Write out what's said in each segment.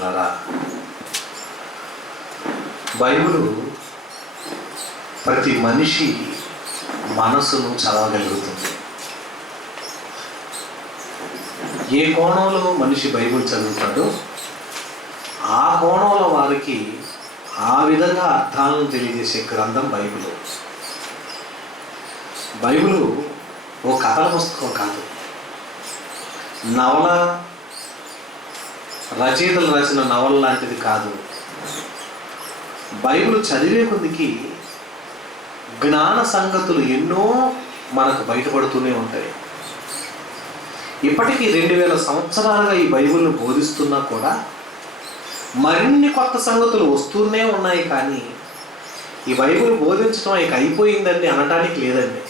వాళ్ళరా, బైబిలు ప్రతి మనిషి మనసును చదవగలుగుతుంది. ఏ కోణంలో మనిషి బైబిల్ చదువుతాడో ఆ కోణంలో వారికి ఆ విధంగా అర్థాలను తెలియజేసే గ్రంథం బైబిలు. బైబిలు ఓ కథల పుస్తకం కాదు, నవల రచయితలు రాసిన నవల లాంటిది కాదు. బైబిల్ చదివే కొద్దికి జ్ఞాన సంగతులు ఎన్నో మనకు బయటపడుతూనే ఉంటాయి. ఇప్పటికీ 2000 సంవత్సరాలుగా ఈ బైబిల్ను బోధిస్తున్నా కూడా మరిన్ని కొత్త సంగతులు వస్తూనే ఉన్నాయి. కానీ ఈ బైబిల్ బోధించడం ఇక అయిపోయిందండి అనటానికి లేదండి.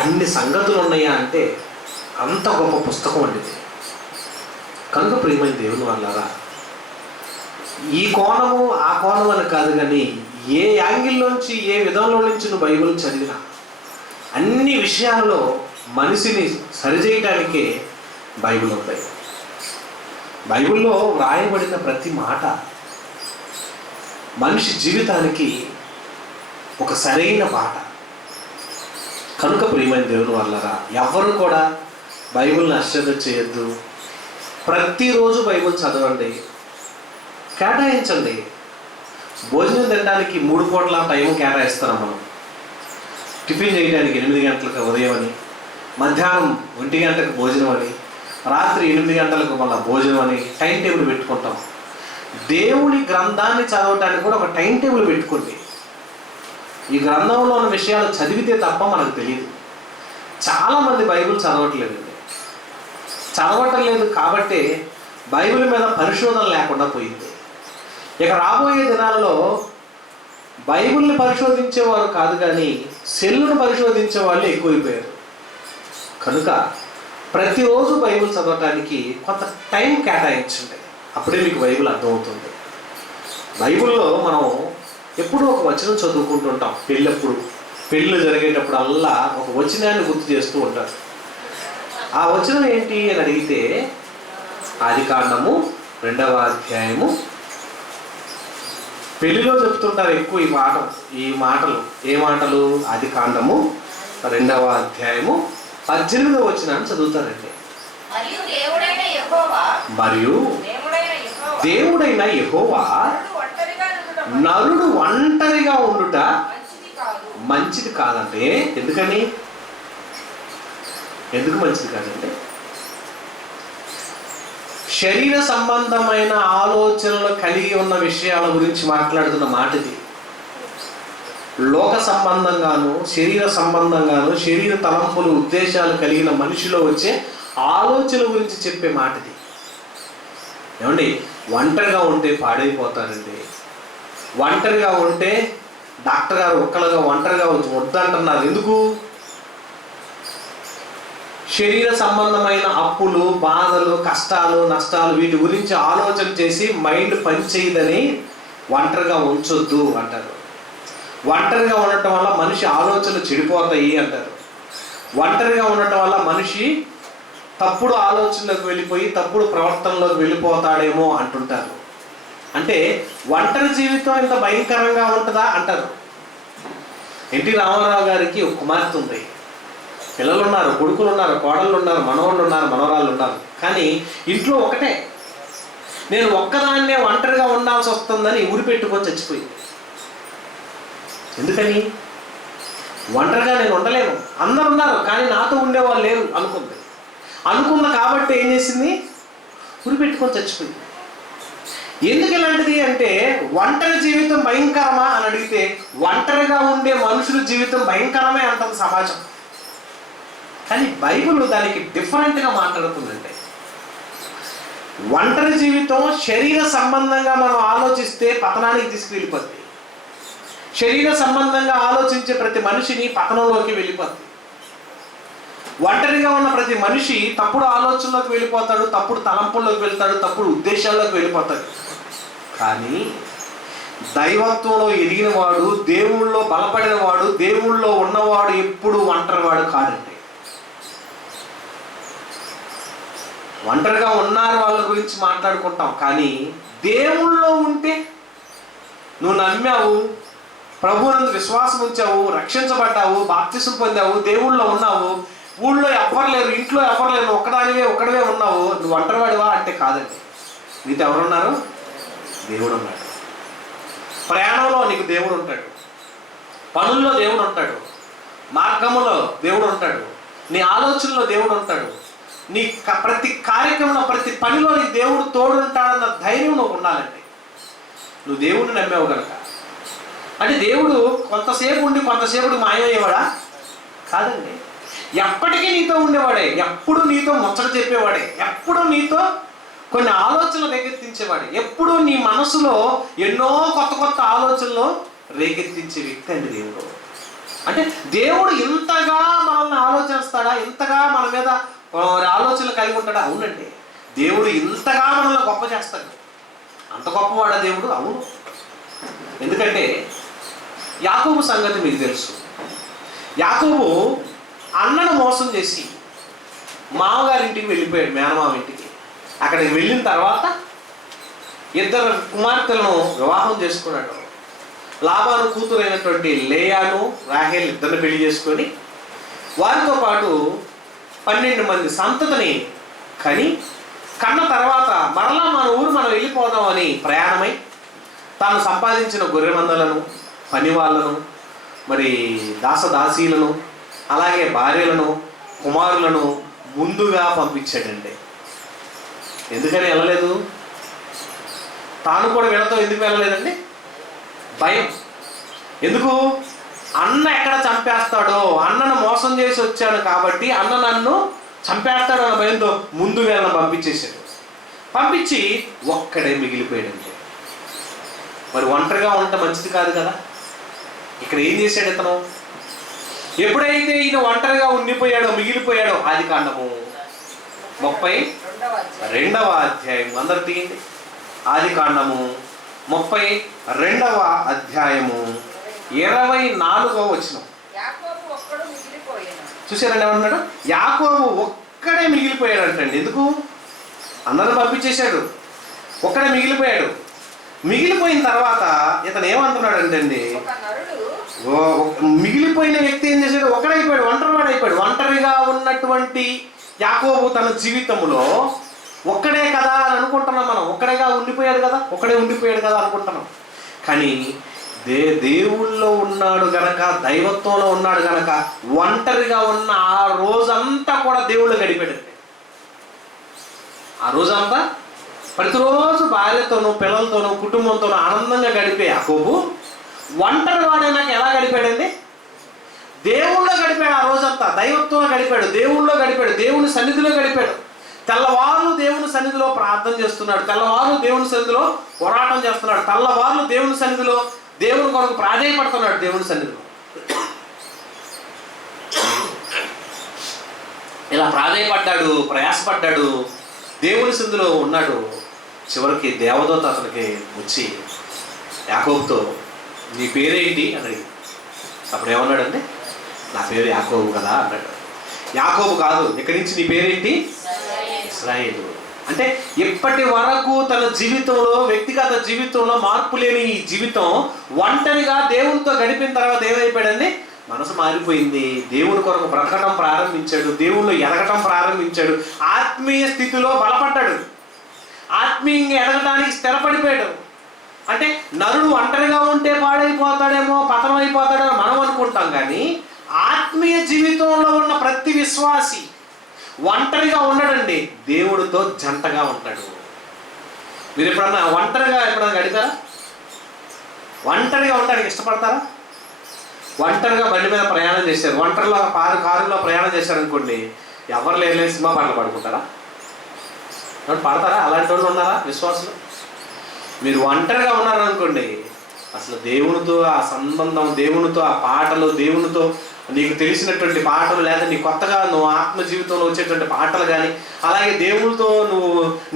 అన్ని సంగతులు ఉన్నాయా అంటే అంత గొప్ప పుస్తకం అండి. కనుక ప్రియమైన దేవుని వాళ్ళారా, ఈ కోణము ఆ కోణం అని కాదు, కానీ ఏ యాంగిల్లోంచి ఏ విధంలో నుంచి నువ్వు బైబిల్ చదివినా అన్ని విషయాల్లో మనిషిని సరిచేయటానికే బైబిల్ ఉంటాయి. బైబిల్లో వ్రాయబడిన ప్రతి మాట మనిషి జీవితానికి ఒక సరైన బాట. కనుక ప్రియమైన దేవుని వాళ్ళరా, ఎవ్వరు కూడా బైబిల్ని అశ్రద్ధ చేయొద్దు. ప్రతిరోజు బైబిల్ చదవండి, కేటాయించండి. భోజనం తినడానికి 3 పూటల టైం కేటాయిస్తున్నాం మనం. టిఫిన్ చేయడానికి 8 గంటలకు ఉదయం అని, మధ్యాహ్నం 1 గంటలకు భోజనం అని, రాత్రి 8 గంటలకు మళ్ళీ భోజనం అని టైం టేబుల్ పెట్టుకుంటాం. దేవుని గ్రంథాన్ని చదవటానికి కూడా ఒక టైం టేబుల్ పెట్టుకోండి. ఈ గ్రంథంలో ఉన్న విషయాలు చదివితే తప్ప మనకు తెలియదు. చాలామంది బైబిల్ చదవటం లేదు కాబట్టి బైబిల్ మీద పరిశోధన లేకుండా పోయింది. ఇక రాబోయే దినాల్లో బైబిల్ని పరిశోధించేవారు కాదు, కానీ సెల్లును పరిశోధించే వాళ్ళు ఎక్కువైపోయారు. కనుక ప్రతిరోజు బైబిల్ చదవటానికి కొంత టైం కేటాయించండి, అప్పుడే మీకు బైబిల్ అర్థమవుతుంది. బైబిల్లో మనం ఎప్పుడూ ఒక వచనం చదువుకుంటుంటాం. పెళ్ళి జరిగేటప్పుడు అల్లా ఒక వచనాన్ని గుర్తు చేస్తూ ఉంటారు. ఆ వచనం ఏంటి అని అడిగితే ఆదికాండము 2వ అధ్యాయము, పెళ్లిలో చెప్తుంటారు ఎక్కువ ఈ మాటలు. ఏ మాటలు? ఆదికాండము 2వ అధ్యాయము 18వ వచనాన్ని చదువుతారండి. మరియు దేవుడైన యెహోవా నరుడు ఒంటరిగా ఉండుట మంచిది కాదంటే ఎందుకు మంచిది కాదంటే, శరీర సంబంధమైన ఆలోచనలు కలిగి ఉన్న విషయాల గురించి మాట్లాడుతున్న మాట ఇది. లోక సంబంధంగాను శరీర సంబంధంగాను శరీర తలంపులు ఉద్దేశాలు కలిగిన మనిషిలో వచ్చే ఆలోచన గురించి చెప్పే మాట ఇది. ఏమండి, ఒంటరిగా ఉంటే పాడైపోతారండి. ఒంటరిగా ఉంటే డాక్టర్ గారు ఒక్కలుగా ఒంటరిగా వద్దంటున్నారు. ఎందుకు? శరీర సంబంధమైన అప్పులు, బాధలు, కష్టాలు, నష్టాలు వీటి గురించి ఆలోచన చేసి మైండ్ పనిచేయదని ఒంటరిగా ఉంచొద్దు అంటారు. ఒంటరిగా ఉండటం వల్ల మనిషి ఆలోచనలు చెడిపోతాయి అంటారు. ఒంటరిగా ఉండటం వల్ల మనిషి తప్పుడు ఆలోచనలోకి వెళ్ళిపోయి తప్పుడు ప్రవర్తనలోకి వెళ్ళిపోతాడేమో అంటుంటారు. అంటే ఒంటరి జీవితం ఇంత భయంకరంగా ఉంటుందా అంటారు. ఎన్టీ రామారావు గారికి ఒక కుమార్తె ఉంది, పిల్లలు ఉన్నారు, కొడుకులు ఉన్నారు, కోడళ్ళు ఉన్నారు, మనవాళ్ళు ఉన్నారు, మనవరాళ్ళు ఉన్నారు. కానీ ఇంట్లో ఒకటే, నేను ఒక్కదాన్నే ఒంటరిగా ఉండాల్సి వస్తుందని ఊరి పెట్టుకొని చచ్చిపోయింది. ఎందుకని? ఒంటరిగా నేను ఉండలేను, అందరు ఉన్నారు కానీ నాతో ఉండేవాళ్ళు లేరు అనుకుంది కాబట్టి ఏం చేసింది? ఊరి పెట్టుకొని చచ్చిపోయింది. ఎందుకు ఇలాంటిది అంటే, ఒంటరి జీవితం భయంకరమా అని అడిగితే ఒంటరిగా ఉండే మనుషుల జీవితం భయంకరమే అంటుంది సమాజం. కానీ బైబిల్ దానికి డిఫరెంట్గా మాట్లాడుతుందంటే, ఒంటరి జీవితం శరీర సంబంధంగా మనం ఆలోచిస్తే పతనానికి తీసుకువెళ్ళిపోద్ది. శరీర సంబంధంగా ఆలోచించే ప్రతి మనిషిని పతనంలోకి వెళ్ళిపోద్ది. ఒంటరిగా ఉన్న ప్రతి మనిషి తప్పుడు ఆలోచనలోకి వెళ్ళిపోతాడు, తప్పుడు తలంపుల్లోకి వెళ్తాడు, తప్పుడు ఉద్దేశాల్లోకి వెళ్ళిపోతాడు. కానీ దైవత్వంలో ఎదిగిన వాడు, దేవుళ్ళలో బలపడిన వాడు, దేవుళ్ళలో ఉన్నవాడు ఎప్పుడు ఒంటరివాడు కాదండి. ఒంటరిగా ఉన్నారు వాళ్ళ గురించి మాట్లాడుకుంటాం, కానీ దేవుళ్ళో ఉంటే నువ్వు నమ్మావు, ప్రభువునందు విశ్వాసం ఉంచావు, రక్షించబడ్డావు, బాప్తిసం పొందావు, దేవుళ్ళో ఉన్నావు, ఊళ్ళో ఎవ్వరు లేరు, ఇంట్లో ఎవరు లేరు, ఒక్కడవే ఉన్నావు, నువ్వు ఒంటరివాడివా అంటే కాదండి. నీతో ఎవరున్నారు? దేవుడు ఉన్నాడు. ప్రయాణంలో నీకు దేవుడు ఉంటాడు, పనుల్లో దేవుడు ఉంటాడు, మార్గంలో దేవుడు ఉంటాడు, నీ ఆలోచనలో దేవుడు ఉంటాడు, నీ ప్రతి కార్యక్రమంలో ప్రతి పనిలో నీ దేవుడు తోడు ఉంటాడన్న ధైర్యం నువ్వు ఉండాలండి. నువ్వు దేవుడిని నమ్మావు కనుక. అంటే దేవుడు కొంతసేపు ఉండి కొంతసేపుడు మాయమయ్యేవాడా? కాదండి. ఎప్పటికీ నీతో ఉండేవాడే, ఎప్పుడు నీతో ముచ్చట చెప్పేవాడే, ఎప్పుడు నీతో కొన్ని ఆలోచనలు రేకెత్తించేవాడే, ఎప్పుడు నీ మనసులో ఎన్నో కొత్త ఆలోచనలు రేకెత్తించే వ్యక్తి అండి దేవుడు. అంటే దేవుడు ఇంతగా మనల్ని ఆలోచిస్తాడా, ఇంతగా మన మీద ఆలోచనలు కలిగి ఉంటాడా? అవునండి. దేవుడు ఇంతగా మనల్ని గొప్ప చేస్తాడు. అంత గొప్పవాడా దేవుడు? అవును. ఎందుకంటే యాకోబు సంగతి మీకు తెలుసు. యాకోబు అన్నను మోసం చేసి మామగారింటికి వెళ్ళిపోయాడు, మేనమామ ఇంటికి. అక్కడికి వెళ్ళిన తర్వాత ఇద్దరు కుమార్తెలను వివాహం చేసుకున్నాడు. లాబాను కూతురైనటువంటి లేయాను రాహేల్ ఇద్దరిని పెళ్లి చేసుకొని వారితో పాటు 12 మంది సంతతిని కన్న తర్వాత మరలా మన ఊరు మనం వెళ్ళిపోదామని ప్రయాణమై తాను సంపాదించిన గొర్రె మందలను, పని వాళ్ళను, మరి దాసదాసీలను, అలాగే భార్యలను, కుమారులను ముందుగా పంపించాడండి. ఎందుకని వెళ్ళలేదు? తాను కూడా వీళ్ళతో ఎందుకు వెళ్ళలేదండి? భయం. ఎందుకు? అన్న ఎక్కడ చంపేస్తాడో, అన్నను మోసం చేసి వచ్చాను కాబట్టి అన్న నన్ను చంపేస్తాడు అన్న భయంతో ముందు వీళ్ళని పంపించేశాడు. పంపించి ఒక్కడే మిగిలిపోయాడండి. మరి ఒంటరిగా ఉంటే మంచిది కాదు కదా. ఇక్కడ ఏం చేశాడు ఇతను? ఎప్పుడైతే ఈయన ఒంటరిగా ఉండిపోయాడో, మిగిలిపోయాడో, ఆదికాండము 32వ అధ్యాయం అందరు తీయండి. ఆదికాండము 32వ అధ్యాయము 24వ వచనం. చూసారండి ఏమన్నాడు? యాకోబు ఒక్కడే మిగిలిపోయాడు అంటండి. ఎందుకు? అందరూ పంపించేశాడు, ఒక్కడే మిగిలిపోయాడు. మిగిలిపోయిన తర్వాత ఇతను ఏమంటున్నాడు అంటండి, మిగిలిపోయిన వ్యక్తి ఏం చేశాడు? ఒక్కడైపోయాడు, ఒంటరివాడైపోయాడు. ఒంటరిగా ఉన్నటువంటి యాకోబు తన జీవితంలో ఒక్కడే కదా అని అనుకుంటున్నాం మనం. ఒక్కడేగా ఉండిపోయాడు కదా, ఒక్కడే ఉండిపోయాడు కదా అనుకుంటున్నాం. కానీ దేవుళ్ళో ఉన్నాడు గనక, దైవత్వంలో ఉన్నాడు గనక ఒంటరిగా ఉన్న ఆ రోజంతా కూడా దేవుళ్ళు గడిపాడు. ఆ రోజంతా ప్రతిరోజు భార్యతోనూ, పిల్లలతోనూ, కుటుంబంతోనూ ఆనందంగా గడిపే యాకోబు ఒంటరి వాడైనాక ఎలా గడిపాడండి? దేవుళ్ళో గడిపాడు. ఆ రోజంతా దైవత్వంలో గడిపాడు, దేవుళ్ళో గడిపాడు, దేవుని సన్నిధిలో గడిపాడు. తెల్లవారు దేవుని సన్నిధిలో ప్రార్థన చేస్తున్నాడు, తెల్లవారు దేవుని సన్నిధిలో పోరాటం చేస్తున్నాడు, తెల్లవారు దేవుని సన్నిధిలో దేవుని కొరకు ప్రాధేయపడుతున్నాడు. దేవుని సన్నిధిలో ఇలా ప్రాధేయపడ్డాడు, ప్రయాసపడ్డాడు, దేవుని సన్నిధిలో ఉన్నాడు. చివరికి దేవదూత అతనికి వచ్చి యాకోబుతో నీ పేరేంటి అని అడిగి, అప్పుడు ఏమన్నాడంటే నా పేరు యాకోబు కదా అన్నాడు. యాకోబు కాదు, ఇక్కడి నుంచి నీ పేరేంటి? ఇశ్రాయేలు. అంటే ఇప్పటి వరకు తన జీవితంలో, వ్యక్తిగత జీవితంలో మార్పు లేని ఈ జీవితం ఒంటరిగా దేవునితో గడిపిన తర్వాత ఏమైపోయాడండి? మనసు మారిపోయింది. దేవుని కొరకు బ్రతకటం ప్రారంభించాడు, దేవుళ్ళు ఎదగటం ప్రారంభించాడు, ఆత్మీయ స్థితిలో బలపడ్డాడు, ఆత్మీయంగా ఎదగడానికి స్థిరపడిపోయాడు. అంటే నరుడు ఒంటరిగా ఉంటే పాడైపోతాడేమో, పతనం అయిపోతాడేమో మనం అనుకుంటాం, కానీ ఆత్మీయ జీవితంలో ఉన్న ప్రతి విశ్వాసి ఒంటరిగా ఉండడండి, దేవుడితో జంటగా ఉంటాడు. మీరు ఎప్పుడన్నా ఎప్పుడన్నా గడిపారా? ఒంటరిగా ఉండడానికి ఇష్టపడతారా? ఒంటరిగా బండి మీద ప్రయాణం చేశారు, ఒంటరిలో కారులో ప్రయాణం చేశారనుకోండి, ఎవరు లేని సినిమా పాటలు పాడుకుంటారా? పాడతారా? అలాంటి వాళ్ళు ఉన్నారా విశ్వాసులు? మీరు ఒంటరిగా ఉన్నారనుకోండి, అసలు దేవునితో ఆ సంబంధం, దేవునితో ఆ పాటలు, దేవునితో నీకు తెలిసినటువంటి పాటలు, లేదా నీ కొత్తగా నువ్వు ఆత్మ జీవితంలో వచ్చేటువంటి పాటలు కానీ, అలాగే దేవునితో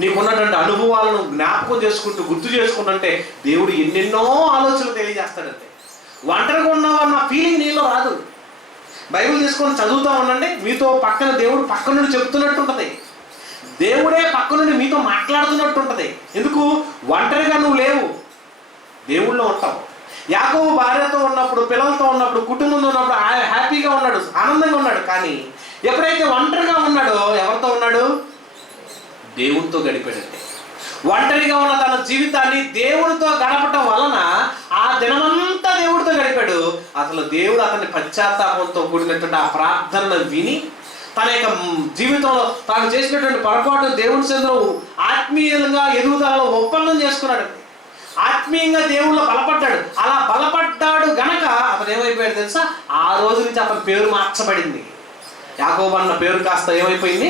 నీకున్నటువంటి అనుభవాలను జ్ఞాపకం చేసుకుంటూ, గుర్తు చేసుకుంటుంటే దేవుడు ఎన్నెన్నో ఆలోచనలు తెలియజేస్తాడంటే. ఒంటరిగా ఉన్నావన్న ఫీలింగ్ నీలో రాదు. బైబిల్ తీసుకొని చదువుతూ ఉండండి, మీతో పక్కన దేవుడు పక్క నుండి చెప్తున్నట్టు ఉంటుంది. దేవుడే పక్క నుండి మీతో మాట్లాడుతున్నట్టు ఉంటుంది. ఎందుకు? ఒంటరిగా నువ్వు లేవు, దేవుళ్ళో ఉంటావు. యాకోబు భార్యతో ఉన్నప్పుడు, పిల్లలతో ఉన్నప్పుడు, కుటుంబంతో ఉన్నప్పుడు హ్యాపీగా ఉన్నాడు, ఆనందంగా ఉన్నాడు. కానీ ఎప్పుడైతే ఒంటరిగా ఉన్నాడో ఎవరితో ఉన్నాడు? దేవుడితో గడిపాడండి. ఒంటరిగా ఉన్న తన జీవితాన్ని దేవుడితో గడపటం వలన ఆ దినమంతా దేవుడితో గడిపాడు. అసలు దేవుడు అతని పశ్చాత్తాపంతో కూడినటువంటి ఆ ప్రార్థనను విని తన యొక్క జీవితంలో తాను చేసినటువంటి పొరపాటు దేవుడి సందులో ఆత్మీయంగా ఎదుగుదలలో ఒప్పందం చేసుకున్నాడు. ఆత్మీయంగా దేవుళ్ళో బలపడ్డాడు. అలా బలపడ్డాడు గనక అతను ఏమైపోయాడు తెలుసా? ఆ రోజు నుంచి అతని పేరు మార్చబడింది. యాకోబు అన్న పేరు కాస్త ఏమైపోయింది?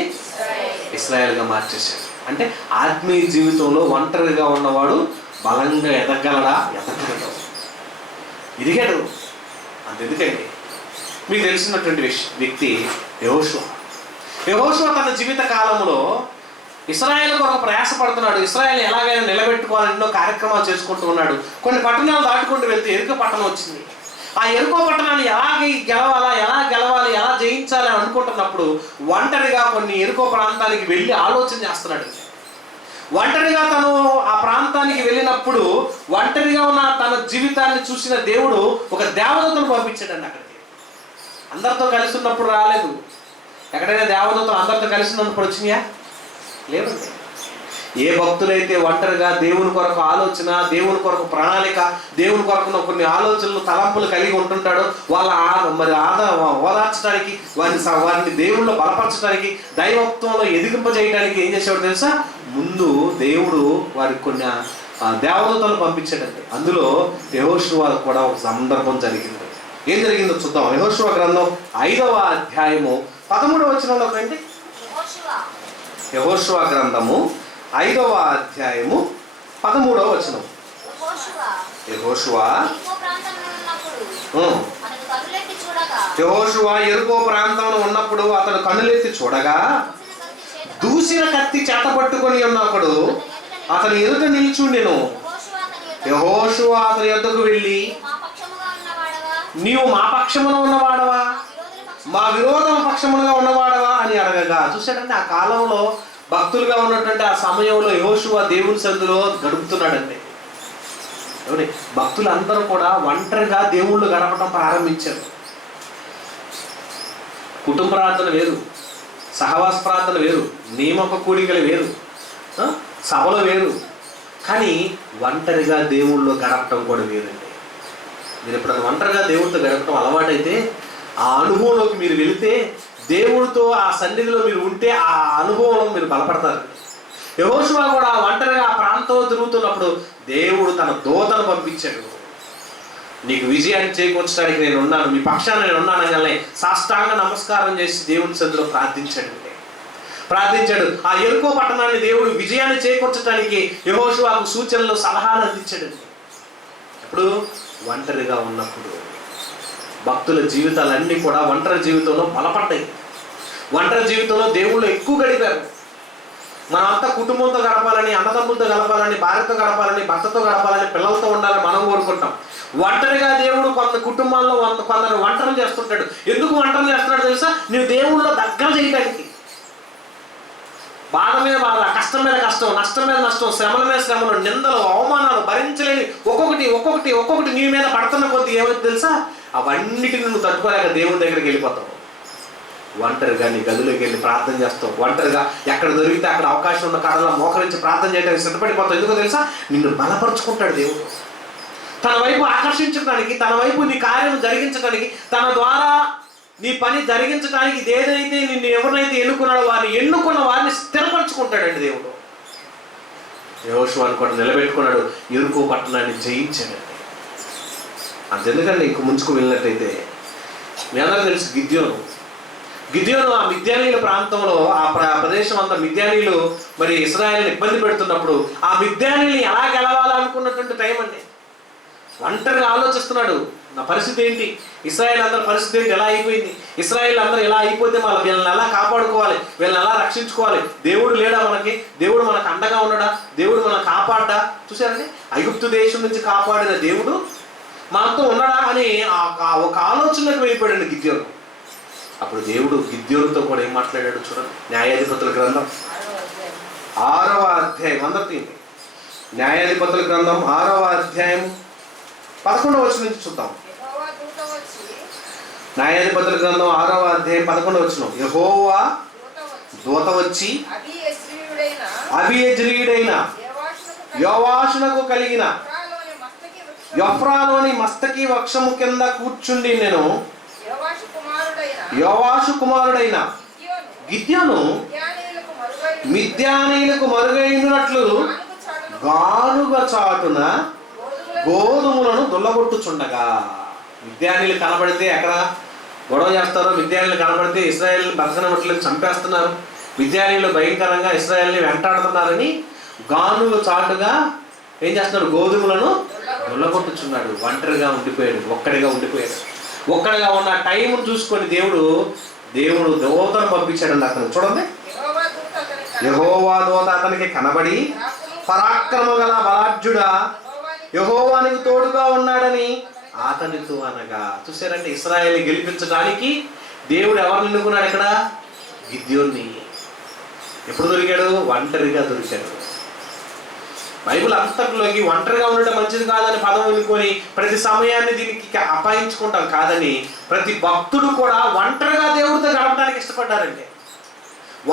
ఇశ్రాయేలుగా మార్చేశాడు. అంటే ఆత్మీయ జీవితంలో ఒంటరిగా ఉన్నవాడు బలంగా ఎదగలడా? ఎదగలడు, ఎదిగాడు. అంతెందుకండి, మీకు తెలిసినటువంటి వ్యక్తి యెహోషువ. యెహోషువ తన జీవిత కాలంలో ఇశ్రాయేలు కొరకు ప్రయాసపడుతున్నాడు. ఇశ్రాయేలు ఎలాగైనా నిలబెట్టుకోవాలని ఎన్నో కార్యక్రమాలు చేసుకుంటూ ఉన్నాడు. కొన్ని పట్టణాలు దాటుకుంటూ వెళ్తే ఎరుకో పట్టణం వచ్చింది. ఆ ఎరుకో పట్టణాన్ని ఎలా గెలవాలి, ఎలా జయించాలి అని అనుకుంటున్నప్పుడు ఒంటరిగా కొన్ని ఎరుకో ప్రాంతానికి వెళ్ళి ఆలోచన చేస్తున్నాడు. ఒంటరిగా తను ఆ ప్రాంతానికి వెళ్ళినప్పుడు ఒంటరిగా ఉన్న తన జీవితాన్ని చూసిన దేవుడు ఒక దేవదూతను పంపించాడండి అక్కడికి. అందరితో కలిసి ఉన్నప్పుడు రాలేదు. ఎక్కడైనా దేవదూతలు అందరితో కలిసి ఉన్నప్పుడు వచ్చినాయా? లేవండి. ఏ భక్తులైతే ఒంటరిగా దేవుని కొరకు ఆలోచన, దేవుని కొరకు ప్రణాళిక, దేవుని కొరకు కొన్ని ఆలోచనలు, తలంపులు కలిగి ఉంటుంటాడో వాళ్ళ ఓదార్చడానికి, వారిని దేవుళ్ళు బలపరచడానికి, దైవత్వంలో ఎదిగింపజేయడానికి ఏం చేసేవాడు తెలుసా? ముందు దేవుడు వారికి కొన్ని దేవదూతలు పంపించాడండి. అందులో యెహోషువ కూడా ఒక సందర్భం జరిగింది. ఏం జరిగిందో చూద్దాం. యెహోషువ గ్రంథం 5వ అధ్యాయము 13వ వచనంలో రండి. యెహోషువ గ్రంథము 5వ అధ్యాయము 13వ వచనం. యెహోషువ యెరికో ప్రాంతంలో ఉన్నప్పుడు అతడు కన్నులెత్తి చూడగా దూసిన కత్తి చేత పట్టుకొని ఉన్నప్పుడు అతని ఎదుట నిల్చుండెను. యెహోషువ అతని యొద్దకు వెళ్ళి, నీవు మా పక్షమున ఉన్నవాడవా, మా విరోధం పక్షములుగా ఉన్నవాడవా అని అడగగా. చూసాడంటే ఆ కాలంలో భక్తులుగా ఉన్నటువంటి ఆ సమయంలో యెహోషువ దేవుని సన్నిధిలో గడుపుతున్నాడండి. భక్తులందరూ కూడా ఒంటరిగా దేవుళ్ళు గడపడం ప్రారంభించారు. కుటుంబ ప్రార్థన వేరు, సహవాస ప్రార్థన వేరు, నియమక కూడికలు వేరు, సభలు వేరు. కానీ ఒంటరిగా దేవుళ్ళు గడపటం కూడా వేరండి. మీరు ఎప్పుడైనా ఒంటరిగా దేవుడితో గడపటం అలవాటైతే, ఆ అనుభవంలోకి మీరు వెళితే, దేవుడితో ఆ సన్నిధిలో మీరు ఉంటే ఆ అనుభవంలో మీరు బలపడతారు. యెహోషువ కూడా ఒంటరిగా ఆ ప్రాంతంలో తిరుగుతున్నప్పుడు దేవుడు తన దూతను పంపించాడు. నీకు విజయాన్ని చేకూర్చడానికి నేను ఉన్నాను, మీ పక్షాన నేను ఉన్నాను అనగానే సాష్టాంగ నమస్కారం చేసి దేవుని సన్నిధిలో ప్రార్థించాడు. ఆ యెరికో పట్టణాన్ని దేవుడు విజయాన్ని చేకూర్చడానికి యెహోషువకు సూచనలు, సలహాలు అందించాడు. ఇప్పుడు ఒంటరిగా ఉన్నప్పుడు భక్తుల జీవితాలన్నీ కూడా ఒంటరి జీవితంలో బలపడ్డాయి. ఒంటరి జీవితంలో దేవుళ్ళు ఎక్కువ గడిపారు. మనమంతా కుటుంబంతో గడపాలని, అన్నదమ్ములతో గడపాలని, భార్యతో గడపాలని, భర్తతో గడపాలని, పిల్లలతో ఉండాలని మనం కోరుకుంటాం. ఒంటరిగా దేవుడు కొంత కుటుంబాల్లో కొందరు ఒంటరి చేస్తుంటాడు. ఎందుకు ఒంటరి చేస్తున్నాడు తెలుసా? నువ్వు దేవుళ్ళలో దగ్గర చేయడానికి. బాధ మీద బాధ, కష్టం మీద కష్టం, నష్టం మీద నష్టం, శ్రమల మీద శ్రమలు, నిందలు, అవమానాలు భరించలేని ఒక్కొక్కటి నీ మీద పడుతున్న కొద్ది ఏమైతే తెలుసా? అవన్నిటిని నువ్వు తట్టుకోలేక దేవుని దగ్గరికి వెళ్ళిపోతావు. ఒంటరిగా నీ గదిలోకి వెళ్ళి ప్రార్థన చేస్తావు. ఒంటరిగా ఎక్కడ దొరికితే అక్కడ అవకాశం ఉన్న కాడలా మోకరించి ప్రార్థన చేయడానికి సిద్ధపడిపోతావు. ఎందుకో తెలుసా? నిన్ను బలపరుచుకుంటాడు దేవుడు. తన వైపు ఆకర్షించడానికి, తన వైపు నీ కార్యం జరిగించడానికి, తన ద్వారా నీ పని జరిగించడానికి ఏదైతే నిన్ను ఎవరినైతే ఎన్నుకున్నాడో ఎన్నుకున్న వారిని స్థిరపరచుకుంటాడండి దేవుడు. యెహోషువను కూడా నిలబెట్టుకున్నాడు. యెరికో పట్టణాన్ని జయించాడండి. అంతెందుకండి, ఇంక ముంచుకు వెళ్ళినట్టయితే మీ అందరూ తెలుసు గిద్యోను ఆ మిద్యానీయుల ప్రాంతంలో ఆ ప్రదేశం అంతా మిద్యానీయులు మరి ఇశ్రాయేలుని ఇబ్బంది పెడుతున్నప్పుడు ఆ మిద్యానీయుల్ని ఎలా గెలవాలనుకున్నటువంటి టైం అండి. ఒంటరిగా ఆలోచిస్తున్నాడు, నా పరిస్థితి ఏంటి, ఇశ్రాయేల్ అందరి పరిస్థితి ఏంటి, ఎలా అయిపోయింది, ఇశ్రాయేల్ అందరూ ఎలా అయిపోతే మళ్ళీ వీళ్ళని ఎలా కాపాడుకోవాలి, వీళ్ళని ఎలా రక్షించుకోవాలి, దేవుడు లేడా మనకి, దేవుడు మనకు అండగా ఉన్నాడా, దేవుడు మనకు కాపాడ్డా. చూసారండి, ఐగుప్తు దేశం నుంచి కాపాడిన దేవుడు మనతో ఉన్నాడా అని ఒక ఆలోచనకు వెళ్ళిపోయాడండి గిద్యోను. అప్పుడు దేవుడు గిద్యోనుతో కూడా ఏం మాట్లాడాడు చూడండి. న్యాయాధిపతుల గ్రంథం 6వ అధ్యాయం, అందరికీ న్యాయాధిపతుల గ్రంథం 6వ అధ్యాయం 11వ వచనం నుంచి చూద్దాం. న్యాయాధిపతుల గ్రంథం 6వ అధ్యాయం 11వ వచనం. యెహోవా దూత వచ్చి అబీయెజ్రీయుడైన యోవాషునకు కలిగిన యొఫ్రాలోని మస్తకి వృక్షము కింద కూర్చుండి నేను యోవాషు కుమారుడైన గిద్యోను మిద్యానీయులకు మరుగైనట్లు గానుగ చాటున గోధుమలను దుల్లగొట్టుచుండగా. మిద్యానీయులు కనబడితే ఎక్కడ గొడవ చేస్తారో, మిద్యానీయులు కనబడితే ఇశ్రాయేల్ బతకనట్లని చంపేస్తున్నారు, మిద్యానీయులు భయంకరంగా ఇశ్రాయేల్ని వెంటాడుతున్నారని గానుగ చాటుగా ఏం చేస్తున్నాడు? గోధుమలను దుల్లగొట్టుచున్నాడు. ఒంటరిగా ఉండిపోయాడు, ఒక్కడిగా ఉండిపోయాడు. ఒక్కడిగా ఉన్న టైంను చూసుకొని దేవుడు దూతను పంపించాడు. అతను చూడండి, యెహోవా దూత అతనికి కనబడి పరాక్రమ గల బలాఢ్యుడా యెహోవానికి తోడుగా ఉన్నాడని అతనితో అనగా. చూసారంటే ఇశ్రాయేల్ని గెలిపించడానికి దేవుడు ఎవరిని ఎన్నుకున్నాడు? ఇక్కడ గిద్యోన్ని. ఎప్పుడు దొరికాడు? ఒంటరిగా దొరికాడు. బైబిల్ అంతట్లోకి ఒంటరిగా ఉండటం మంచిది కాదని పదం ఎన్నుకొని ప్రతి సమయాన్ని దీనికి అపాయించుకుంటాం కాదని, ప్రతి భక్తుడు కూడా ఒంటరిగా దేవుడితో గడపడానికి ఇష్టపడ్డారండి.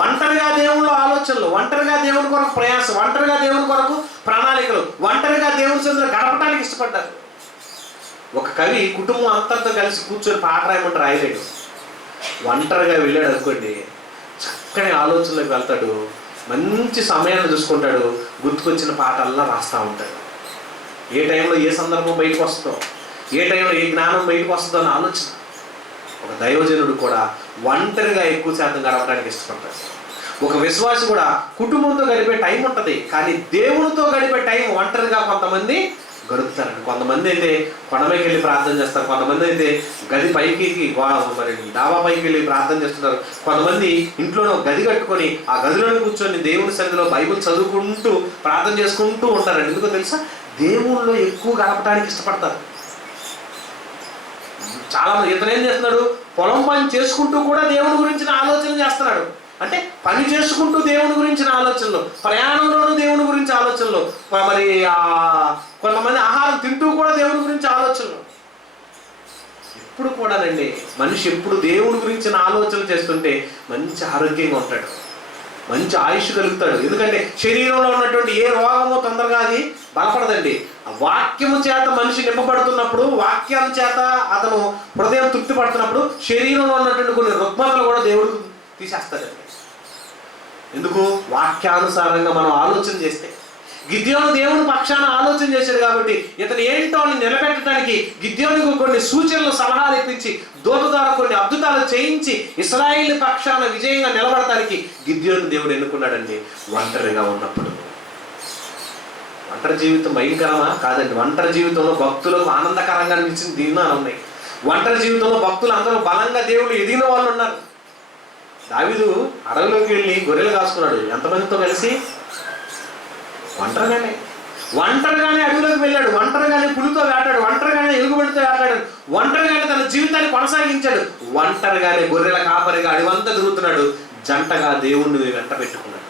ఒంటరిగా దేవుళ్ళ ఆలోచనలు, ఒంటరిగా దేవుని కొరకు ప్రయాసం, ఒంటరిగా దేవుని కొరకు ప్రణాళికలు, ఒంటరిగా దేవుని చెందిన గడపడానికి ఇష్టపడ్డారు. ఒక కవి కుటుంబం అంతటితో కలిసి కూర్చొని పాట రాయమంటే రాయలేడు. ఒంటరిగా వెళ్ళాడు అనుకోండి, చక్కని ఆలోచనలోకి వెళ్తాడు, మంచి సమయాన్ని చూసుకుంటాడు, గుర్తుకొచ్చిన పాటల్లా రాస్తూ ఉంటాడు. ఏ టైంలో ఏ సందర్భం బయటకు వస్తుందో, ఏ టైంలో ఏ జ్ఞానం బయటకు వస్తుందో అని ఆలోచన. ఒక దైవజనుడు కూడా ఒంటరిగా ఎక్కువ శాతం గడపడానికి ఇష్టపడతాడు. ఒక విశ్వాసి కూడా కుటుంబంతో గడిపే టైం ఉంటుంది, కానీ దేవునితో గడిపే టైం ఒంటరిగా కొంతమంది గడుపుతారండి. కొంతమంది అయితే కొండపైకి వెళ్ళి ప్రార్థన చేస్తారు, కొంతమంది అయితే గది పైకి మరి డాబా పైకి వెళ్ళి ప్రార్థన చేస్తున్నారు, కొంతమంది ఇంట్లోనే గది కట్టుకొని ఆ గదిలోనే కూర్చొని దేవుని సన్నిధిలో బైబిల్ చదువుకుంటూ ప్రార్థన చేసుకుంటూ ఉంటారండి. ఎందుకో తెలుసా? దేవుళ్ళలో ఎక్కువ గడపడానికి ఇష్టపడతారు. చాలా మంది ఇతను ఏం చేస్తున్నాడు? పొలం పని చేసుకుంటూ కూడా దేవుని గురించిన ఆలోచన చేస్తున్నాడు. అంటే పని చేసుకుంటూ దేవుని గురించిన ఆలోచనలు, ప్రయాణంలోనూ దేవుని గురించి ఆలోచనలు, మరి కొంతమంది ఆహారం తింటూ కూడా దేవుని గురించి ఆలోచనలు. ఎప్పుడు కూడానండి మనిషి ఎప్పుడు దేవుని గురించిన ఆలోచనలు చేస్తుంటే మంచి ఆరోగ్యంగా ఉంటాడు, మంచి ఆయుష్ కలుగుతాడు. ఎందుకంటే శరీరంలో ఉన్నటువంటి ఏ రోగమో తొందరగా అది బలపడదండి. వాక్యము చేత మనిషి నింపబడుతున్నప్పుడు, వాక్యం చేత అతను హృదయం తృప్తి పడుతున్నప్పుడు శరీరంలో ఉన్నటువంటి కొన్ని రుగ్మతలు కూడా దేవుడు తీసేస్తాడండి. ఎందుకు? వాక్యానుసారంగా మనం ఆలోచన చేస్తే. గిద్యోను దేవుని పక్షాన ఆలోచన చేశాడు కాబట్టి ఇతను ఏంటో అని నిలబెట్టడానికి గిద్యోనుకు కొన్ని సూచనలు, సలహాలు ఇప్పించి దూత ద్వారా కొన్ని అద్భుతాలు చేయించి ఇశ్రాయేలు పక్షాన విజయంగా నిలబడటానికి గిద్యోను దేవుడు ఎన్నుకున్నాడండి. ఒంటరిగా ఉన్నప్పుడు. ఒంటరి జీవితం భయంకరమా? కాదండి. ఒంటరి జీవితంలో భక్తులకు ఆనందకరంగా నిలిచిన దీనాలు ఉన్నాయి. ఒంటరి జీవితంలో భక్తులు అందరూ బలంగా దేవుడు ఎదిగిన వాళ్ళు ఉన్నారు. దావీదు అడవిలోకి వెళ్ళి గొర్రెలు కాసుకున్నాడు. ఎంతమందితో కలిసి? ఒంటరిగానే అడవిలోకి వెళ్ళాడు, ఒంటరిగానే పులితో వేటాడు, ఒంటరిగానే ఎలుగుబడితో వేటాడు, ఒంటరిగానే తన జీవితాన్ని కొనసాగించాడు, ఒంటరిగానే గొర్రెల కాపరిగా అడవంతా తిరుగుతున్నాడు. జంటగా దేవుణ్ణి వెంట పెట్టుకున్నాడు,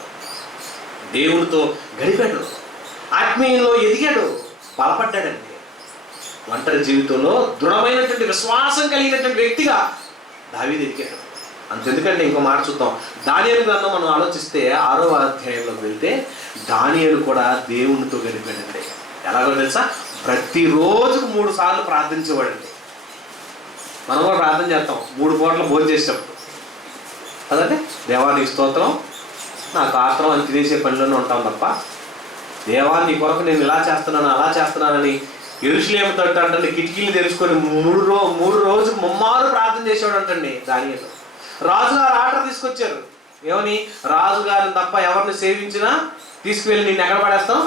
దేవునితో గడిపాడు, ఆత్మీయంలో ఎదిగాడు, బలపడ్డాడండి. ఒంటరి జీవితంలో దృఢమైనటువంటి విశ్వాసం కలిగినటువంటి వ్యక్తిగా దావీదు ఎదిగాడు. అంతెందుకంటే ఇంకో మాట చూద్దాం. దానియేలు గ్రంథం మనం ఆలోచిస్తే 6వ అధ్యాయంలోకి వెళ్తే దానియేలు కూడా దేవునితో గడిపాడండి. ఎలాగో తెలుసా? ప్రతిరోజుకు 3 సార్లు ప్రార్థించేవాడండి. మనం కూడా ప్రార్థన చేస్తాం 3 పూటలు భోజనం చేసేటప్పుడు కదండి. దేవానికి స్తోత్రం, నాకు ఆత్రం అని తినేసే పనిలోనే ఉంటాం తప్ప, దేవాన్ని కొరకు నేను ఇలా చేస్తున్నాను అలా చేస్తున్నానని యెరూషలేము తట్టు అంటే కిటికీలు తెరుచుకొని 3 రోజులు ముమ్మారు ప్రార్థన చేసేవాడు అంటండి దానియేలు. రాజుగారు ఆర్డర్ తీసుకొచ్చారు. ఏమని? రాజుగారిని తప్ప ఎవరిని సేవించినా తీసుకువెళ్ళి నిన్ను ఎక్కడ పడేస్తాం?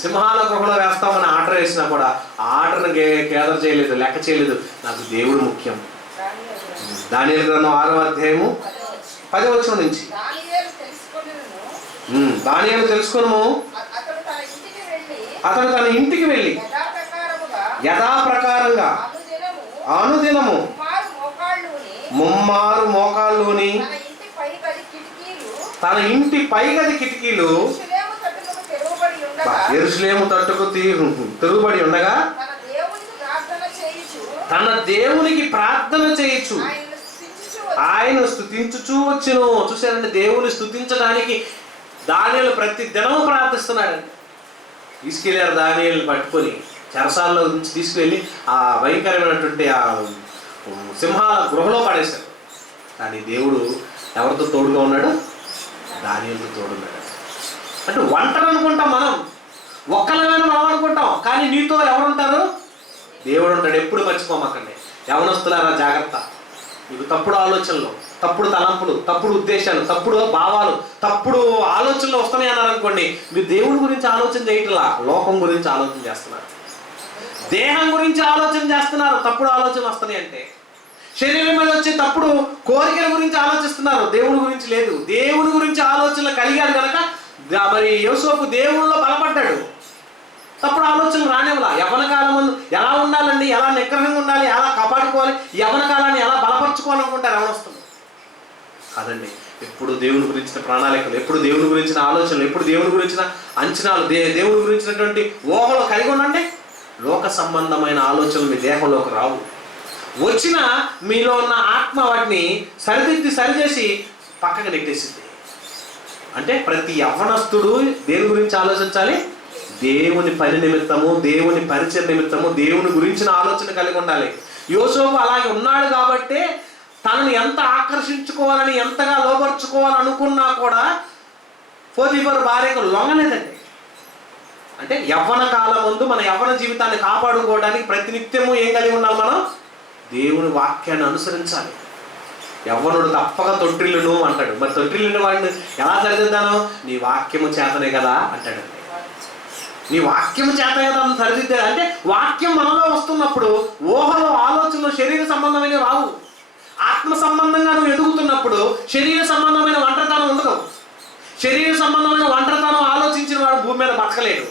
సింహాల గృహలో వేస్తామని ఆర్డర్ వేసినా కూడా ఆర్డర్ని కేదర్ చేయలేదు, లెక్క చేయలేదు. నాకు దేవుడు ముఖ్యం. దానియేలు గ్రంథం 6వ అధ్యాయము 10వ వచనం నుంచి. దానియేలు తెలుసుకును అతడు తన ఇంటికి వెళ్ళి యథాప్రకారంగా అనుదినము ముమ్మారు మోకాళ్ళుని తన ఇంటి పైగది కిటికీలు యెరూషలేము తట్టుకు తిరుగుబడి ఉండగా తన దేవునికి ప్రార్థన చేయుచు ఆయన స్తుతించుచూ వచ్చును. చూసారండి, దేవుని స్తుతించడానికి దానియేలు ప్రతి దినము ప్రార్థిస్తున్నాడండి. తీసుకెళ్ళారు దానియేలుని పట్టుకొని చెరసాలలో నుంచి తీసుకువెళ్ళి ఆ భయంకరమైనటువంటి ఆ సింహాల గృహలో పడేశారు. కానీ దేవుడు ఎవరితో తోడుగా ఉన్నాడు? దానియేలుతో తోడున్నాడు. అంటే ఒంటరి అనుకుంటాం మనం, ఒక్కలమైన మనం అనుకుంటాం, కానీ నీతో ఎవరుంటారు? దేవుడు ఉంటాడు. ఎప్పుడు మర్చిపోమాకండి. యవనస్తులారా జాగ్రత్త. మీకు తప్పుడు ఆలోచనలు, తప్పుడు తలంపులు, తప్పుడు ఉద్దేశాలు, తప్పుడు భావాలు, తప్పుడు ఆలోచనలు వస్తున్నాయి అన్నారనుకోండి, మీరు దేవుడి గురించి ఆలోచన చేయట్లా, లోకం గురించి ఆలోచన చేస్తున్నారు, దేహం గురించి ఆలోచన చేస్తున్నారు. తప్పుడు ఆలోచన వస్తున్నాయి అంటే శరీరం మీద వచ్చే తప్పుడు కోరికల గురించి ఆలోచిస్తున్నారు, దేవుడి గురించి లేదు. దేవుడి గురించి ఆలోచనలు కలిగాడు కనుక మరి యోసేపు దేవుళ్ళలో బలపడ్డాడు. తప్పుడు ఆలోచనలు రానివ్వలా. యవ్వన కాలం ముందు ఎలా ఉండాలండి, ఎలా నిగ్రహంగా ఉండాలి, ఎలా కాపాడుకోవాలి, యవ్వన కాలాన్ని ఎలా బలపరుచుకోవాలనుకుంటారు యవనస్తులు. కాదండి, ఎప్పుడు దేవుని గురించిన ప్రణాళికలు, ఎప్పుడు దేవుని గురించిన ఆలోచనలు, ఎప్పుడు దేవుని గురించిన అంచనాలు, దేవుని గురించినటువంటి ఊహలు కలిగి ఉండండి. లోక సంబంధమైన ఆలోచనలు మీ దేహంలోకి రావు. వచ్చిన మీలో ఉన్న ఆత్మ వాటిని సరిదిద్ది సరిచేసి పక్కకు నెట్టేసింది. అంటే ప్రతి యవ్వనస్తుడు దేని గురించి ఆలోచించాలి? దేవుని పని నిమిత్తము, దేవుని పరిచయ నిమిత్తము, దేవుని గురించిన ఆలోచన కలిగి ఉండాలి. యోసేపు అలాగే ఉన్నాడు కాబట్టే తనను ఎంత ఆకర్షించుకోవాలని, ఎంతగా లోపరుచుకోవాలని అనుకున్నా కూడా పోతీఫరు భార్యకు లొంగలేదండి. అంటే యవ్వన కాలం ముందు మన యవ్వన జీవితాన్ని కాపాడుకోవడానికి ప్రతినిత్యము ఏం కలిగి ఉండాలి? మనం దేవుని వాక్యాన్ని అనుసరించాలి. యవ్వనుడు తప్పక తొట్టిల్లును అంటాడు. మరి తొట్టిల్లుని వాడిని ఎలా సరిదిద్దాను? నీ వాక్యము చేతనే కదా అంటాడండి. నీ వాక్యము చేత కదా సరిదిద్దా అంటే వాక్యం మనలో వస్తున్నప్పుడు ఊహలో, ఆలోచనలు శరీర సంబంధమైన రావు. ఆత్మ సంబంధంగా నువ్వు ఎదుగుతున్నప్పుడు శరీర సంబంధమైన ఒంటరితనం ఉండదు. శరీర సంబంధమైన ఒంటరితనం ఆలోచించిన వాడు భూమి మీద బతకలేడు.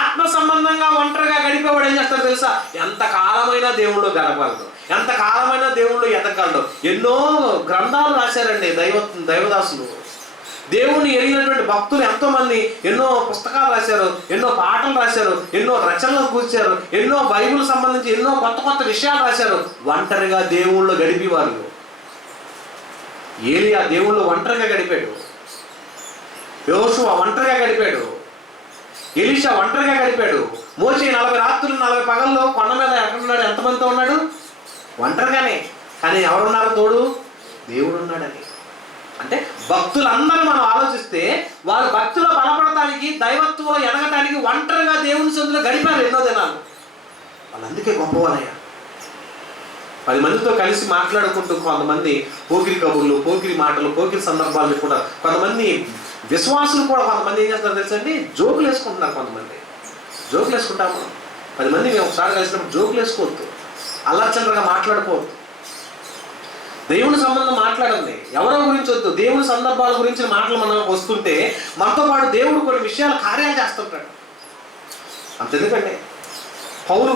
ఆత్మ సంబంధంగా ఒంటరిగా గడిపేవాడు ఏం చేస్తాడు తెలుసా? ఎంతకాలమైనా దేవుళ్ళు గడపగలడు, ఎంతకాలమైనా దేవుళ్ళు ఎదగలడు. ఎన్నో గ్రంథాలు రాశారండి దైవదాసులు. దేవుని ఎరిగినటువంటి భక్తులు ఎంతో మంది ఎన్నో పుస్తకాలు రాశారు, ఎన్నో పాటలు రాశారు, ఎన్నో రచనలు కూర్చారు, ఎన్నో బైబిల్ సంబంధించి ఎన్నో కొత్త కొత్త విషయాలు రాశారు. ఒంటరిగా దేవుళ్ళు గడిపేవారు. ఏలియా దేవుళ్ళు ఒంటరిగా గడిపాడు, యోషువ ఒంటరిగా గడిపాడు, ఎలీషా ఒంటరిగా గడిపాడు, మోషే 40 రాత్రులు 40 పగల్లో కొండ మీద ఎక్కడున్నాడు? ఎంతమందితో ఉన్నాడు? ఒంటరిగానే. కానీ ఎవరున్నారు తోడు? దేవుడు ఉన్నాడని. అంటే భక్తులందరూ మనం ఆలోచిస్తే వారు భక్తులు బలపడటానికి, దైవత్వంలో ఎదగటానికి ఒంటరిగా దేవుని సొంతలో గడిపారు ఎన్నో దినాలు. వాళ్ళందుకే గొప్పవాళ్ళయ్యా. 10 మందితో కలిసి మాట్లాడుకుంటూ కొంతమంది పోకిరి కబుర్లు, పోకిరి మాటలు, పోకిరి సందర్భాలు కూడా, కొంతమంది విశ్వాసులు కూడా కొంతమంది ఏం చేస్తారు తెలుసండి? జోకులు వేసుకుంటున్నారు. కొంతమంది జోకులు వేసుకుంటాము. 10 మంది మేము ఒకసారి కలిసినప్పుడు జోకులు వేసుకోవద్దు, అల్లర్చంద్రగా మాట్లాడుకోవద్దు. దేవుని సంబంధం మాట్లాడండి, ఎవరో గురించి వద్దు. దేవుని సందర్భాల గురించిన మాటలు మనం వస్తుంటే మనతో పాటు దేవుడు కొన్ని విషయాలు కార్యాలు చేస్తుంటాడు. అంతెందుకండి, పౌలు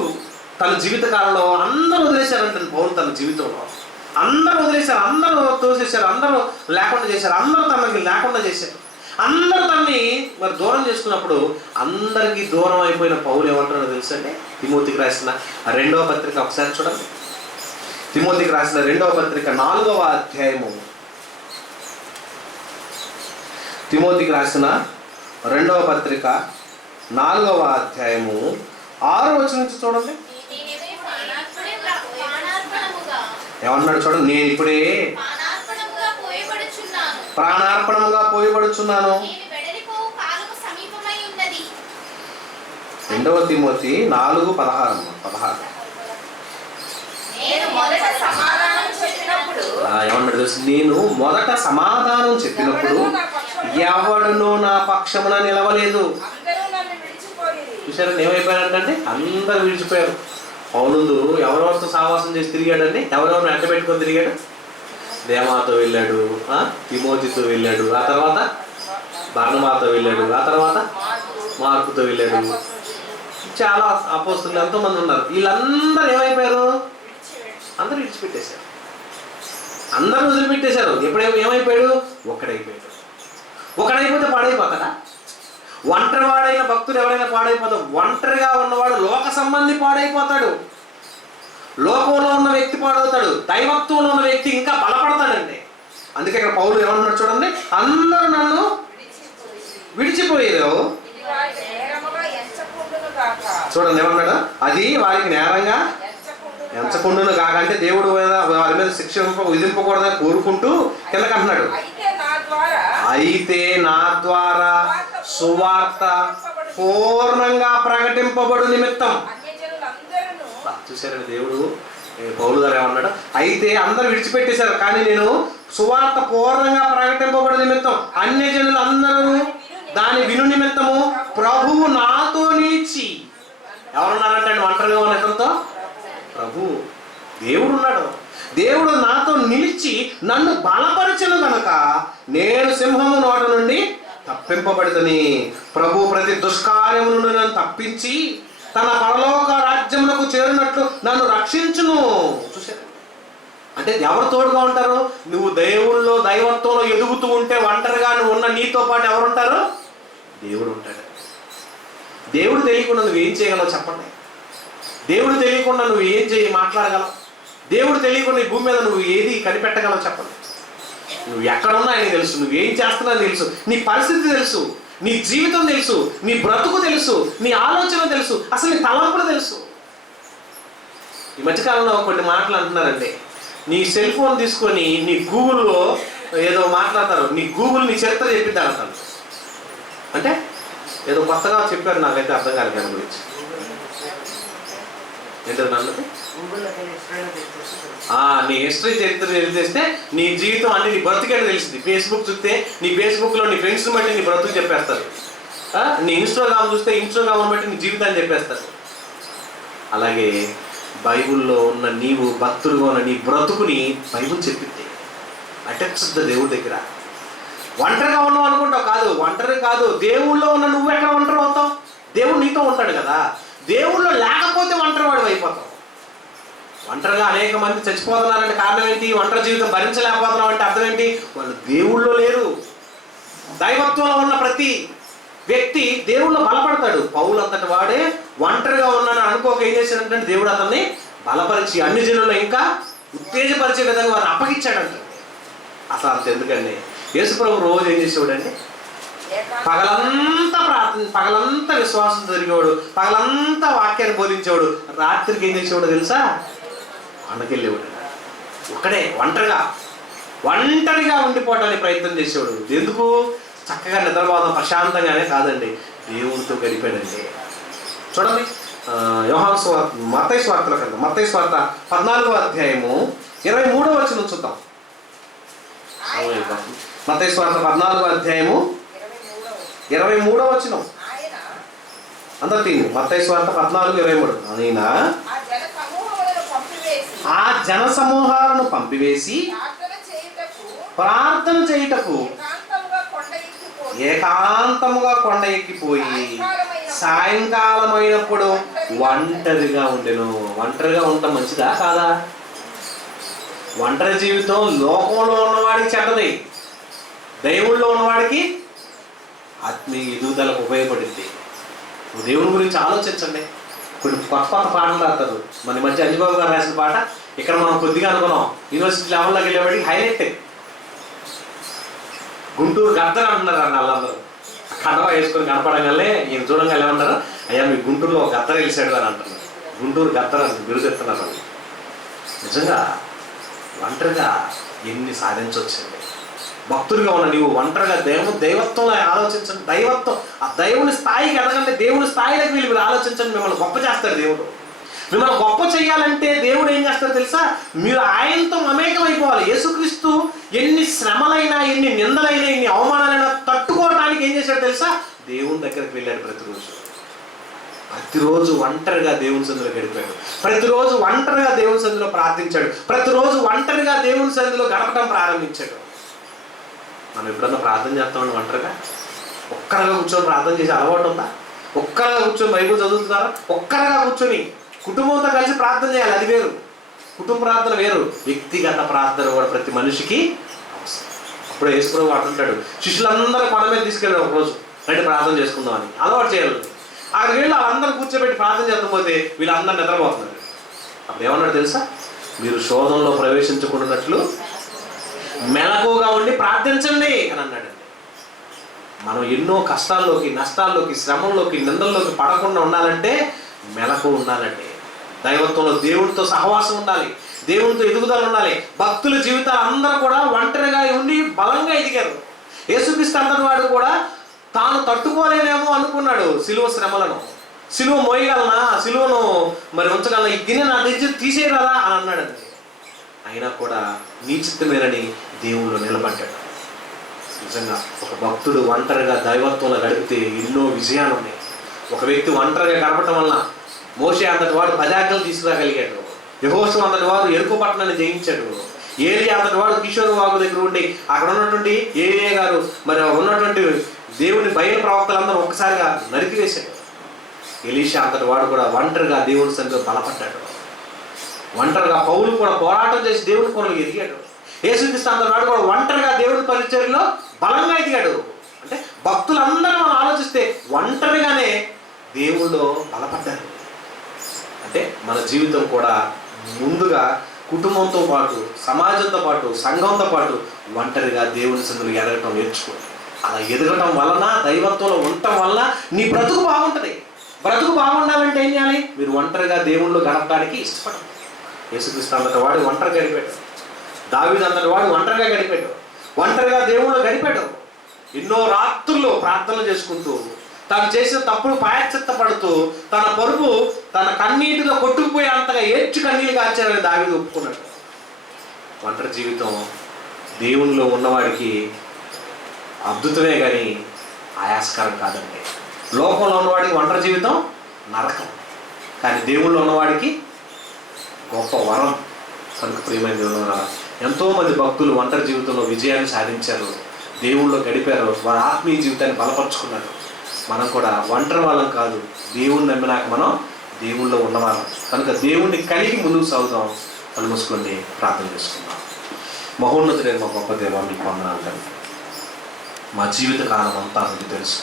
తన జీవిత కాలంలో అందరూ వదిలేశారంటే, పౌలు తన జీవితంలో అందరూ వదిలేశారు, అందరూ తోసేశారు, అందరూ లేకుండా చేశారు, అందరూ తనకి లేకుండా చేశారు, అందరూ తనని మరి దూరం చేసుకున్నప్పుడు అందరికీ దూరం అయిపోయిన పౌలు ఏమంటారో తెలుసండి? తిమోతికి రాసిన 2వ పత్రిక ఒకసారి చూడండి. తిమోతికి రాసిన 2వ పత్రిక 4వ అధ్యాయము. తిమోతికి రాసిన 2వ పత్రిక 4వ అధ్యాయము 6వ వచనం నుంచి చూడండి. ఏమన్నాడు చూడండి? నేను ఇప్పుడే ప్రాణార్పణముగా పోయబడుచున్నాను. 2వ తిమోతి 4:16. ఏమన్నాడు తెలుసు? నేను మొదట సమాధానం చెప్పినప్పుడు ఎవడునో నా పక్షమున నిలవలేదు. చూసారండి ఏమైపోయారంటే? అందరూ విడిచిపోయారు. పౌలుందు ఎవరెవరితో సావాసం చేసి తిరిగాడండి? ఎవరెవరిని అడ్డ పెట్టుకొని తిరిగాడు? దేమాతో వెళ్ళాడు, తిమోతితో వెళ్ళాడు, ఆ తర్వాత బర్నబాతో వెళ్ళాడు, ఆ తర్వాత మార్కుతో వెళ్ళాడు. చాలా అపోస్తులు ఎంతోమంది ఉన్నారు. వీళ్ళందరూ ఏమైపోయారు? అందరూ విడిచిపెట్టేశారు, అందరూ వదిలిపెట్టేశారు. ఎప్పుడేమో ఏమైపోయాడు? ఒక్కడైపోయాడు. ఒకడైపోతే పాడైపోతాడా? ఒంటరివాడైన భక్తుడు ఎవరైనా పాడైపోతాడు. ఒంటరిగా ఉన్నవాడు లోక సంబంధి పాడైపోతాడు, లోకంలో ఉన్న వ్యక్తి పాడవుతాడు, దైవత్వంలో ఉన్న వ్యక్తి ఇంకా బలపడతాడండి. అందుకే ఇక్కడ పౌలు ఏమంటున్నాడు చూడండి, అందరూ నన్ను విడిచిపోయారు. చూడండి ఏమన్నాడు, అది వారికి నేరంగా ఎంచకుండును కాక, అంటే దేవుడు వారి మీద శిక్ష విధింపకూడదని కోరుకుంటూ కిందకి అంటున్నాడు, అయితే నా ద్వారా సువార్త పూర్ణంగా ప్రకటింపబడు నిమిత్తం. చూసారండి దేవుడు పౌలు గారు ఏమన్నాడు, అయితే అందరూ విడిచిపెట్టేశారు కానీ నేను సువార్త పూర్ణంగా ప్రకటింపబడు నిమిత్తం అన్యజనులు అందరూ దాని విను నిమిత్తము ప్రభువు నాతో నిలిచి. ఎవరున్నారంటే ఒంటరిగా ఉన్న ఇతరుతో ప్రభు దేవుడు ఉన్నాడు. దేవుడు నాతో నిలిచి నన్ను బలపరచను కనుక నేను సింహము నోట నుండి తప్పింపబడుతుంది. ప్రభు ప్రతి దుష్కార్యము నుండి నన్ను తప్పించి తన పరలోక రాజ్యమునకు చేరినట్లు నన్ను రక్షించును. చూసారు అంటే ఎవరు తోడుగా ఉంటారు? నువ్వు దేవుళ్ళో దైవత్వంలో ఎదుగుతూ ఉంటే ఒంటరిగా నువ్వు ఉన్న నీతో పాటు ఎవరు ఉంటారు? దేవుడు ఉంటాడు. దేవుడు తెలియకుండా నువ్వు ఏం చేయగలవు చెప్పండి? దేవుడు తెలియకుండా నువ్వు ఏం మాట్లాడగలవు? దేవుడు తెలియకుండా ఈ భూమి మీద నువ్వు ఏది కనిపెట్టగలవు చెప్పండి? నువ్వు ఎక్కడున్నా ఆయనకి తెలుసు, నువ్వేం చేస్తున్నావు తెలుసు, నీ పరిస్థితి తెలుసు, నీ జీవితం తెలుసు, నీ బ్రతుకు తెలుసు, నీ ఆలోచన తెలుసు, అసలు నీ తలంపులు తెలుసు. ఈ మధ్యకాలంలో కొన్ని మాటలు అంటున్నారండి, నీ సెల్ ఫోన్ తీసుకొని నీ గూగుల్లో ఏదో మాట్లాడతారు, నీ గూగుల్ నీ చరిత్ర చెప్పిద్దాం అంటారు. అంటే ఏదో కొత్తగా చెప్పారు, నాకైతే అర్థం కాలేదు దాని గురించి. ఏంటో అన్నది నీ హిస్టరీ చరిత్ర తెలిస్తే నీ జీవితం అన్ని నీ బ్రతుకేటో తెలిసింది. ఫేస్బుక్ చూస్తే నీ ఫేస్బుక్లో నీ ఫ్రెండ్స్ని బట్టి నీ బ్రతుకు చెప్పేస్తారు. నీ ఇన్స్టాగ్రామ్ చూస్తే ఇన్స్టాగ్రామ్ బట్టి నీ జీవితాన్ని చెప్పేస్తారు. అలాగే బైబుల్లో ఉన్న నీవు భక్తులుగా ఉన్న నీ బ్రతుకుని బైబుల్ చెప్పింది. అటెక్స్ దేవుడి దగ్గర ఒంటరిగా ఉన్నావు అనుకుంటావు, కాదు, ఒంటరి కాదు. దేవుళ్ళో ఉన్న నువ్వు ఎక్కడ ఒంటరి అవుతావు? దేవుడు నీతో ఉంటాడు కదా. దేవుళ్ళో లేకపోతే ఒంటరి వాడు అయిపోతావు. ఒంటరిగా అనేక మంది చచ్చిపోతున్నారంటే కారణం ఏంటి? ఒంటరి జీవితం భరించలేకపోతున్నాం అంటే అర్థం ఏంటి? వాళ్ళు దేవుళ్ళో లేరు. దైవత్వంలో ఉన్న ప్రతి వ్యక్తి దేవుళ్ళో బలపడతాడు. పౌలు అంతటి వాడే ఒంటరిగా ఉన్నాను అనుకోక ఏం చేశాడంటే దేవుడు అతన్ని బలపరిచి అన్ని జనుల్లో ఇంకా ఉత్తేజపరిచే విధంగా వారిని అప్పగించాడంట. అసలు అంత ఎందుకండి? యేసుప్రభు రోజు ఏం చేసేవాడండి? పగలంతా ప్రార్థన, పగలంతా విశ్వాసం జరిగేవాడు, పగలంతా వాక్యాన్ని బోధించేవాడు. రాత్రికి ఏం చేసేవాడు తెలుసా? కొండకెళ్ళేవాడు. ఒక్కడే ఒంటరిగా ఉండిపోవడానికి ప్రయత్నం చేసేవాడు. ఎందుకు? చక్కగా నిద్రపోదాం ప్రశాంతంగానే కాదండి, దేవుడితో గడిపాడండి. చూడండి యోహాను సువార్త, మత్తయి సువార్తల కన్నా మత్తయి సువార్త 14వ అధ్యాయము 23వ వచనం చూద్దాం. మత్తయి సువార్త 14వ అధ్యాయము 23వ వచనం. అందరు తీయండి. మత్తయి సువార్త 14:23. ఆయన ఆ జన సమూహాలను పంపివేసి ప్రార్థన చేయుటకు ఏకాంతముగా కొండ ఎక్కిపోయి సాయంకాలం అయినప్పుడు ఒంటరిగా ఉండెను. ఒంటరిగా ఉండటం మంచిదా కాదా? ఒంటరి జీవితం లోకంలో ఉన్నవాడికి చెడ్డది, దేవుళ్ళో ఉన్నవాడికి ఆత్మీయ ఎదుగుదలకు ఉపయోగపడింది. దేవుని గురించి ఆలోచించండి. కొన్ని కొత్త పాటలు రాస్తారు. మన మధ్య అంజబాబు గారు రాసిన పాట ఇక్కడ మనం కొద్దిగా అనుకున్నాం, యూనివర్సిటీ లెవెల్లోకి వెళ్ళేవాడికి హైలైట్. గుంటూరు గద్దర్ అంటున్నారు అన్న వాళ్ళందరూ. కండవ వేసుకొని కనపడంగానే ఈయన చూడంగానే ఏమంటారు, అయ్యా మీ గుంటూరులో ఒక గద్దర్ వెలిసాడు అని అంటున్నారు. గుంటూరు గద్దర్ అని బిరుదెత్తున్నారు. నిజంగా ఒంటరిగా ఎన్ని సాధించవచ్చండి. భక్తుడిగా ఉన్న నీవు ఒంటరిగా దైవత్వంలో ఆలోచించండి. దైవత్వం, ఆ దేవుని స్థాయికి ఎదగండి. దేవుని స్థాయిలోకి వెళ్ళి మీరు ఆలోచించండి. మిమ్మల్ని గొప్ప చేస్తాడు దేవుడు. మిమ్మల్ని గొప్ప చేయాలంటే దేవుడు ఏం చేస్తాడో తెలుసా? మీరు ఆయనతో మమేకం అయిపోవాలి. యేసుక్రీస్తు ఎన్ని శ్రమలైనా, ఎన్ని నిందలైనా, ఎన్ని అవమానాలైనా తట్టుకోవడానికి ఏం చేశాడు తెలుసా? దేవుని దగ్గరికి వెళ్ళాడు. ప్రతిరోజు ఒంటరిగా దేవుని సన్నిధిలో గడిపాడు. ప్రతిరోజు ఒంటరిగా దేవుని సన్నిధిలో ప్రార్థించాడు. ప్రతిరోజు ఒంటరిగా దేవుని సన్నిధిలో గడపడం ప్రారంభించాడు. మనం ఎప్పుడన్నా ప్రార్థన చేస్తామని ఒంటరిగా ఒక్కరిగా కూర్చొని ప్రార్థన చేసే అలవాటు ఉందా? ఒక్కరిగా కూర్చొని బైబిల్ చదువుతారా? ఒక్కరిగా కూర్చొని కుటుంబంతో కలిసి ప్రార్థన చేయాలి, అది వేరు. కుటుంబ ప్రార్థన వేరు, వ్యక్తిగత ప్రార్థన కూడా ప్రతి మనిషికి అవసరం. ఇప్పుడు యేసుప్రభు అంటుంటాడు, శిష్యులందరూ కొండ మీద తీసుకెళ్ళాడు ఒకరోజు, రండి ప్రార్థన చేసుకుందామని. అలవాటు చేయాలి. అక్కడికి వెళ్ళి వాళ్ళందరూ కూర్చోబెట్టి ప్రార్థన చేద్దామపోతే వీళ్ళందరూ నిద్రపోతున్నారు. అప్పుడు ఏమన్నాడు తెలుసా? మీరు శోధనలో ప్రవేశించకూడనట్లు మెలకుగా ఉండి ప్రార్థించండి అని అన్నాడు. మనం ఎన్నో కష్టాల్లోకి, నష్టాల్లోకి, శ్రమంలోకి, నిందల్లోకి పడకుండా ఉండాలంటే మెలకు ఉండాలండి. దైవత్వంలో దేవుడితో సహవాసం ఉండాలి, దేవునితో ఎదుగుదల ఉండాలి. భక్తుల జీవితాలు అందరూ కూడా ఒంటరిగా ఉండి బలంగా ఎదిగారు. యేసుక్రీస్తు అంతటి వాడు కూడా తాను తట్టుకోలేనేమో అనుకున్నాడు సిలువ శ్రమలను. సిలువ మోయగలనా, సిలువను మరి ఉంచగలనా, ఈ గిన్నె నా దగ్గర తీసేయగలరా అని అన్నాడండి. అయినా కూడా నీ చిత్తమేనని దేవుళ్ళు నిలబడ్డాడు. నిజంగా ఒక భక్తుడు ఒంటరిగా దైవత్వంలో గడిపితే ఎన్నో విజయాలు ఉన్నాయి. ఒక వ్యక్తి ఒంటరిగా గడపటం వలన మోషే అంతటి వాడు 10 ఆజ్ఞలు తీసుకురాగలిగాడు. యెహోషువ అంతటి వాడు ఎరుకో పట్టణాన్ని జయించాడు. ఏలియా అంతటి వాడు కిషోర్ వాగు దగ్గర ఉండి అక్కడ ఉన్నటువంటి ఏలియా గారు మరి ఉన్నటువంటి దేవుని బయలు ప్రవక్తలందరూ ఒక్కసారిగా నరికివేశాడు. ఎలీషా అంతటి వాడు కూడా ఒంటరిగా దేవుని సన్నిధిలో బలపడ్డాడు. ఒంటరిగా పౌలు కూడా పోరాటం చేసి దేవుని కొరకు ఎదిగాడు. యేసుక్రీస్తు అంతటి వాడు కూడా ఒంటరిగా దేవుని పరిచర్యలో బలంగా ఎదిగాడు. అంటే భక్తులందరూ మనం ఆలోచిస్తే ఒంటరిగానే దేవుళ్ళు బలపడ్డారు. అంటే మన జీవితం కూడా ముందుగా కుటుంబంతో పాటు, సమాజంతో పాటు, సంఘంతో పాటు ఒంటరిగా దేవుని సన్నిధిలో ఎదగటం నేర్చుకోండి. అలా ఎదగటం వలన, దైవత్వంలో ఉండటం వలన నీ బ్రతుకు బాగుంటుంది. బ్రతుకు బాగుండాలంటే ఏం చేయాలి? మీరు ఒంటరిగా దేవుళ్ళు గడపడానికి ఇష్టపడండి. యేసుక్రీస్తు అంతటి వాడు ఒంటరిగా గడిపాడు. దావీదు అంతటి వాడు ఒంటరిగా గడిపాడు. ఒంటరిగా దేవుళ్ళు గడిపాడు. ఎన్నో రాత్రుల్లో ప్రార్థనలు చేసుకుంటూ, తాను చేసిన తప్పులు ప్రాయశ్చిత్తపడుతూ, తన పరుపు తన కన్నీటిగా కొట్టుకుపోయే అంతగా ఏడ్చి కన్నీళ్ళు కార్చారని దావీదు ఒప్పుకున్నాడు. ఒంటరి జీవితం దేవునిలో ఉన్నవాడికి అద్భుతమే కానీ ఆయాస్కరం కాదండి. లోకంలో ఉన్నవాడికి ఒంటరి జీవితం నరకం, కానీ దేవుళ్ళు ఉన్నవాడికి గొప్ప వరం. కనుక ప్రియమైన దేవుళ్ళ ఎంతోమంది భక్తులు ఒంటరి జీవితంలో విజయాన్ని సాధించారు, దేవుళ్ళలో గడిపారు, వారి ఆత్మీయ జీవితాన్ని బలపరుచుకున్నారు. మనం కూడా ఒంటరి వాళ్ళం కాదు, దేవుణ్ణి నమ్మినాక మనం దేవుళ్ళలో ఉన్నవాళ్ళం. కనుక దేవుణ్ణి కలిగి ముందుకు సాగుతాం. కళ్ళు మూసుకొని ప్రార్థన చేసుకుందాం. మహోన్నతుడైన మా గొప్ప దేవా, మీకు వందనాలు తండ్రి. మా జీవిత కాలం అంతా మీకు తెలుసు.